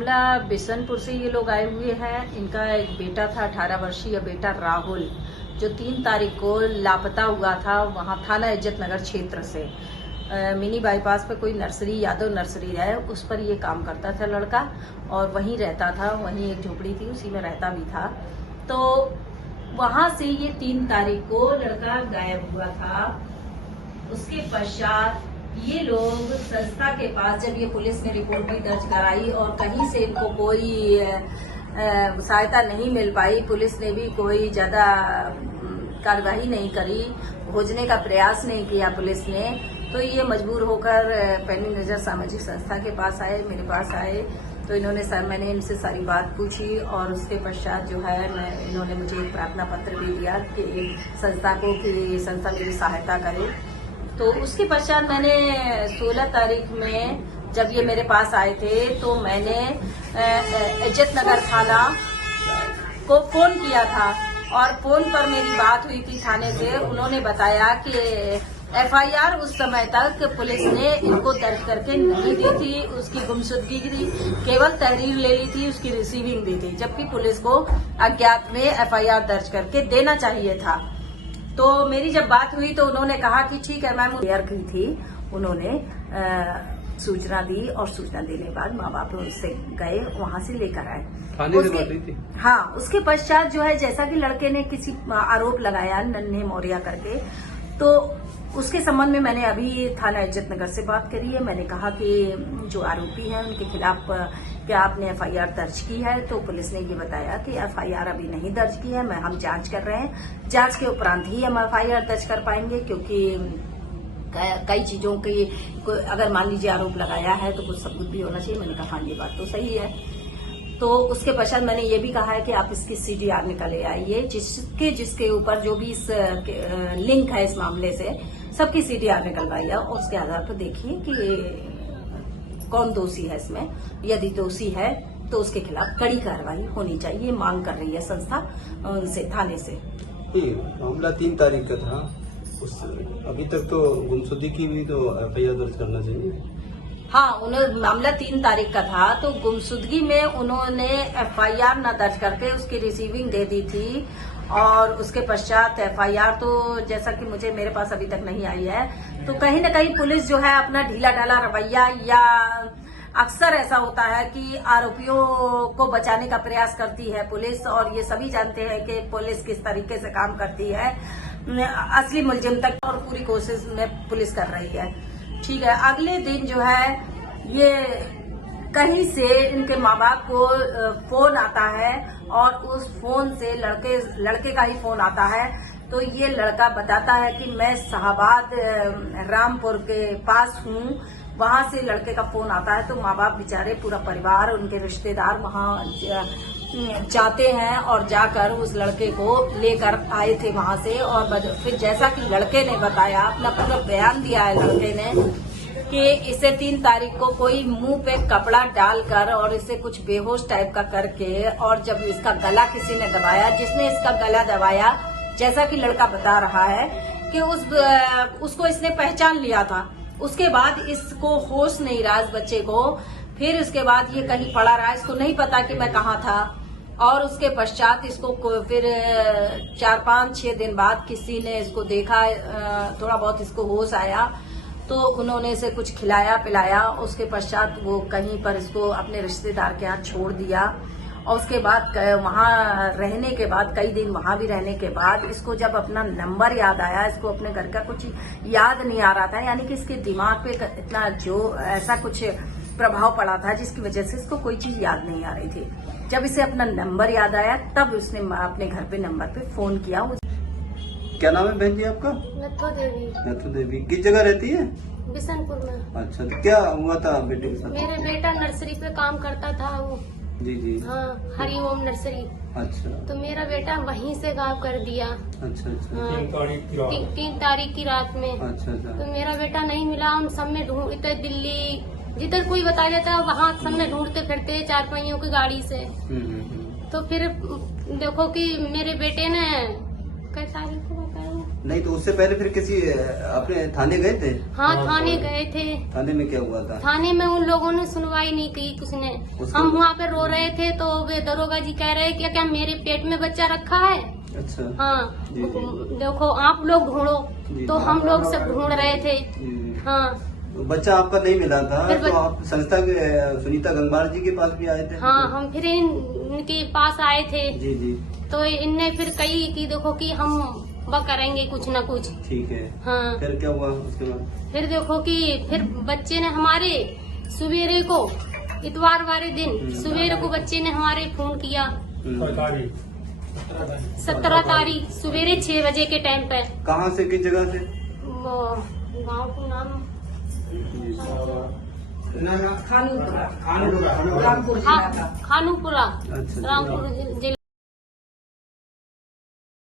मामला बिशनपुर से ये लोग आए हुए हैं। इनका एक बेटा था, 18 वर्षीय बेटा राहुल, जो 3 तारीख को लापता हुआ था। वहाँ थाना इज्जत नगर क्षेत्र से मिनी बाईपास पे कोई नर्सरी, यादव नर्सरी है, उस पर ये काम करता था लड़का और वहीं रहता था। वहीं एक झोपड़ी थी, उसी में रहता भी था। तो वहाँ से ये 3 तारीख को लड़का गायब हुआ था। उसके पश्चात ये लोग संस्था के पास, जब ये पुलिस ने रिपोर्ट भी दर्ज कराई और कहीं से इनको कोई सहायता नहीं मिल पाई, पुलिस ने भी कोई ज्यादा कार्यवाही नहीं करी, खोजने का प्रयास नहीं किया पुलिस ने, तो ये मजबूर होकर पैनी नजर सामाजिक संस्था के पास आए, मेरे पास आए। तो मैंने इनसे सारी बात पूछी और उसके पश्चात जो है इन्होंने मुझे एक प्रार्थना पत्र भी दिया कि संस्था को कि संस्था मेरी सहायता करे। तो उसके पश्चात मैंने 16 तारीख में जब ये मेरे पास आए थे तो मैंने इज्जत नगर थाना को फोन किया था और फोन पर मेरी बात हुई थी थाने से। उन्होंने बताया कि एफआईआर उस समय तक पुलिस ने इनको दर्ज करके नहीं दी थी, उसकी गुमशुदगी की केवल तहरीर ले ली थी, उसकी रिसीविंग दी थी, जबकि पुलिस को अज्ञात में एफआईआर दर्ज करके देना चाहिए था। तो मेरी जब बात हुई तो उन्होंने कहा कि ठीक है मैम, क्लियर की थी। उन्होंने सूचना दी और सूचना देने के बाद माँ बाप उससे गए, वहां से लेकर आए। हाँ, उसके पश्चात जो है, जैसा कि लड़के ने किसी आरोप लगाया नन्हे मौर्या करके, तो उसके संबंध में मैंने अभी थाना इज्जत नगर से बात करी है। मैंने कहा कि जो आरोपी हैं उनके खिलाफ क्या आपने एफआईआर दर्ज की है? तो पुलिस ने ये बताया कि एफआईआर अभी नहीं दर्ज की है, हम जांच कर रहे हैं, जांच के उपरांत ही हम एफआईआर दर्ज कर पाएंगे, क्योंकि कई चीजों की अगर मान लीजिए आरोप लगाया है तो कुछ सबूत भी होना चाहिए। मैंने कहा हाँ, ये बात तो सही है। तो उसके पश्चात मैंने ये भी कहा है कि आप इसकी सीडीआर निकल आइए, जिसके ऊपर जो भी इस लिंक है इस मामले से, सबकी सीडीआर निकलवाइए और उसके आधार पर देखिए कि कौन दोषी है इसमें। यदि दोषी है तो उसके खिलाफ कड़ी कार्रवाई होनी चाहिए, मांग कर रही है संस्था उनसे, थाने से। मामला 3 तारीख का था, अभी तक तो गुमशुदगी की भी तो एफआईआर दर्ज करना चाहिए। हाँ, उन्होंने मामला 3 तारीख का था, तो गुमशुदगी में उन्होंने एफआईआर न दर्ज करके उसकी रिसीविंग दे दी थी और उसके पश्चात एफआईआर तो जैसा कि मुझे मेरे पास अभी तक नहीं आई है। तो कहीं न कहीं पुलिस जो है अपना ढीला ढाला रवैया, या अक्सर ऐसा होता है कि आरोपियों को बचाने का प्रयास करती है पुलिस, और ये सभी जानते हैं कि पुलिस किस तरीके से काम करती है, असली मुलजिम तक और पूरी कोशिश में पुलिस कर रही है। ठीक है, अगले दिन जो है ये कहीं से इनके माँ बाप को फोन आता है और उस फोन से लड़के का ही फोन आता है। तो ये लड़का बताता है कि मैं शाहबाद रामपुर के पास हूँ। वहां से लड़के का फोन आता है तो माँ बाप बेचारे, पूरा परिवार, उनके रिश्तेदार वहां जाते हैं और जाकर उस लड़के को लेकर आए थे वहां से। और फिर जैसा कि लड़के ने बताया, अपना पूरा बयान दिया है लड़के ने कि इसे 3 तारीख को कोई मुंह पे कपड़ा डालकर और इसे कुछ बेहोश टाइप का करके, और जब इसका गला किसी ने दबाया, जिसने इसका गला दबाया, जैसा कि लड़का बता रहा है कि उसको इसने पहचान लिया था। उसके बाद इसको होश नहीं रहा इस बच्चे को। फिर उसके बाद ये कहीं पड़ा रहा, इसको नहीं पता कि मैं कहाँ था। और उसके पश्चात इसको फिर 4-5-6 दिन बाद किसी ने इसको देखा, थोड़ा बहुत इसको होश आया, तो उन्होंने इसे कुछ खिलाया पिलाया। उसके पश्चात वो कहीं पर इसको अपने रिश्तेदार के यहाँ छोड़ दिया। और उसके बाद वहां रहने के बाद, कई दिन वहां भी रहने के बाद, इसको जब अपना नंबर याद आया, इसको अपने घर का कुछ याद नहीं आ रहा था, यानी कि इसके दिमाग पे इतना जो ऐसा कुछ प्रभाव पड़ा था जिसकी वजह से इसको कोई चीज याद नहीं आ रही थी। जब इसे अपना नंबर याद आया तब उसने अपने घर पे नंबर पे फोन किया। क्या नाम है बहन जी आपका? नथु देवी। नथु देवी किस जगह रहती है? बिशनपुर में। अच्छा, तो क्या हुआ था बेटे के साथ? मेरे बेटा नर्सरी पे काम करता था वो। जी जी। हाँ, हरिओम नर्सरी। अच्छा। तो मेरा बेटा वहीं से गायब कर दिया। अच्छा अच्छा। हाँ, 3 तारीख की रात में। अच्छा अच्छा। तो मेरा बेटा नहीं मिला। हम सब में ढूंढते, दिल्ली जिधर कोई बता देता वहाँ सब में ढूंढते फिरते 4 पहियों की गाड़ी से। तो फिर देखो कि मेरे बेटे ने कैसा है को बताओ। नहीं तो उससे पहले फिर किसी अपने थाने गए थे? हाँ थाने गए थे। थाने में क्या हुआ था? थाने में उन लोगों ने सुनवाई नहीं की कुछ ने। हम वहाँ पे रो रहे थे तो वे दरोगा जी कह रहे कि क्या मेरे पेट में बच्चा रखा है। अच्छा। हाँ जी, जी। देखो आप लोग ढूंढो जी, तो जी। हम लोग सब ढूंढ रहे थे। जी। हाँ तो बच्चा आपका नहीं मिला था फिर तो आप संस्था के सुनीता गंगवार जी के पास भी आए थे? हाँ हम फिर इनके पास आए थे। जी जी। तो इनने फिर कही कि देखो कि हम वह करेंगे कुछ न कुछ। ठीक है। हाँ फिर क्या हुआ उसके बाद? फिर देखो कि फिर बच्चे ने हमारे सवेरे को इतवार वाले दिन सवेरे को बच्चे ने हमारे फोन किया। 17 तारीख सवेरे 6 बजे के टाइम पे। कहाँ से, किस जगह से? वो गाँव को नाम खानूपुरा रामपुर जिला का। खानूपुरा अच्छा। रामपुर जिला।